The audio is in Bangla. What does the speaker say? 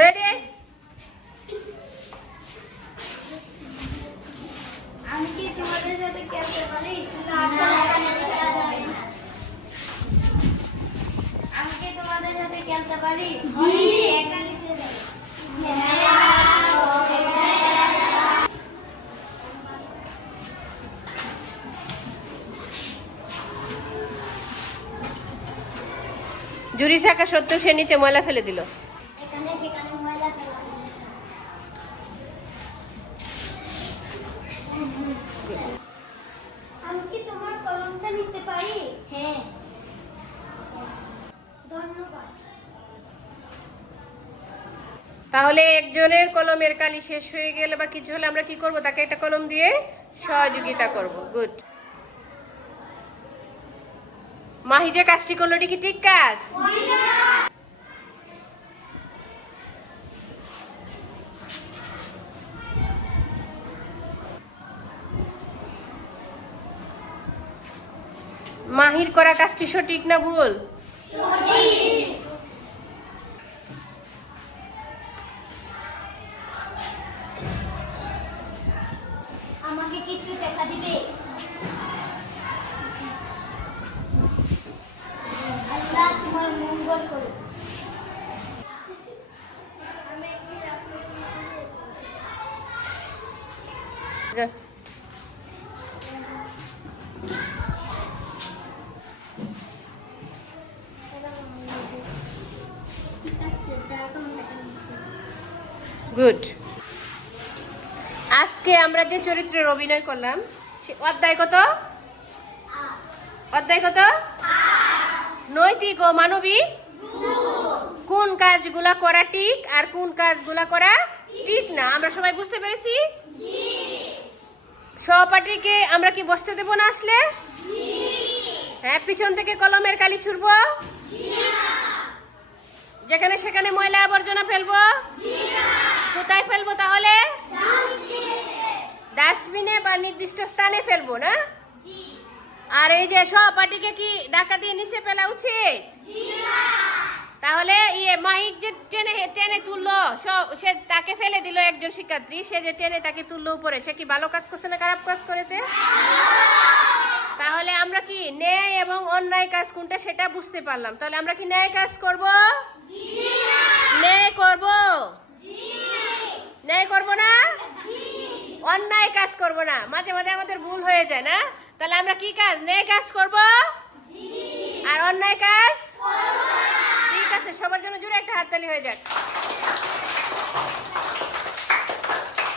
রেডি? আমি কি তোমাদের সাথে খেলতে পারি? আমি কি তোমাদের সাথে খেলতে পারি? জি। জুরি থাকা সত্ত্বেও সে নিচে ময়লা ফেলে দিল। এখানে সেখানে ময়লা ফেলা। আমি কি তোমার কলমটা নিতে পারি? হ্যাঁ। ধন্যবাদ। তাহলে একজনের কলমের কালি শেষ হয়ে গেলে বা কিছু হলে আমরা কি করব? তাকে একটা কলম দিয়ে সহযোগিতা করব। গুড। মাহি যে কাজটি করলো কি ঠিক কাজ? মাহির করা কাজটি সঠিক না ভুল? সঠিক। আমাকে কিছু টাকা দিবে? আল্লাহ তোমার মঙ্গল করুক। আমি একটি রাস্তায় যা। ঠিক আছে, যারকম টাকা দিচ্ছি। গুড। আজকে আমরা যে চরিত্রের অভিনয় করলাম সে অধ্যায় কত? অধ্যায় কত? নৈতিক ও মানবিক কোন কাজগুলা করা ঠিক আর কোন কাজগুলা করা ঠিক না আমরা সবাই বুঝতে পেরেছি? সহপাঠীকে আমরা কি বসতে দেব না আসলে? হ্যাঁ, পিছন থেকে কলমের কালি ছুড়বো? যেখানে সেখানে ময়লা আবর্জনা ফেলবো? কোথায় ফেলবো তাহলে? ডাস্টবিনে বা নির্দিষ্ট স্থানে ফেলবো না? আর এই যে সহপাঠীকে কি ডাকা দিয়ে নিচে ফেলা উচিত? তাহলে মাহিক যে টেনে টেনে তুললো সে তাকে ফেলে দিল একজন শিক্ষার্থী, সে যে টেনে তাকে তুললো উপরে, সে কি ভালো কাজ করছে না খারাপ কাজ করেছে? তাহলে আমরা কি ন্যায় এবং অন্যায় কাজ কোনটা সেটা বুঝতে পারলাম। তাহলে আমরা কি ন্যায় কাজ করব? ন্যায় করব? ন্যায় করব না? অন্যায় কাজ করব না। মাঝে মাঝে আমাদের ভুল হয়ে যায় না? তাহলে আমরা কি কাজ? ন্যায় কাজ করব আর অন্যায় কাজ করব না। ঠিক আছে, সবার জন্য জোরে একটা হাততালি হয়ে যাক।